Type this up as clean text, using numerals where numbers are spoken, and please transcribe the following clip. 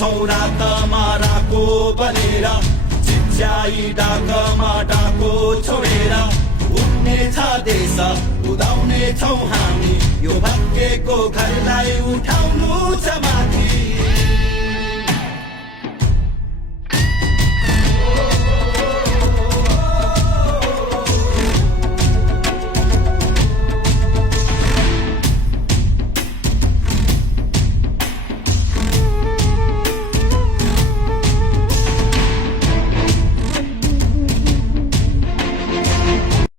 छौ रातमा राको बनेर चिच्याई डाकमा डाको छोडेर उड्ने छ देश उदाउने छौ हामी यो भाग्यको घरलाई उठाउनु छ माथि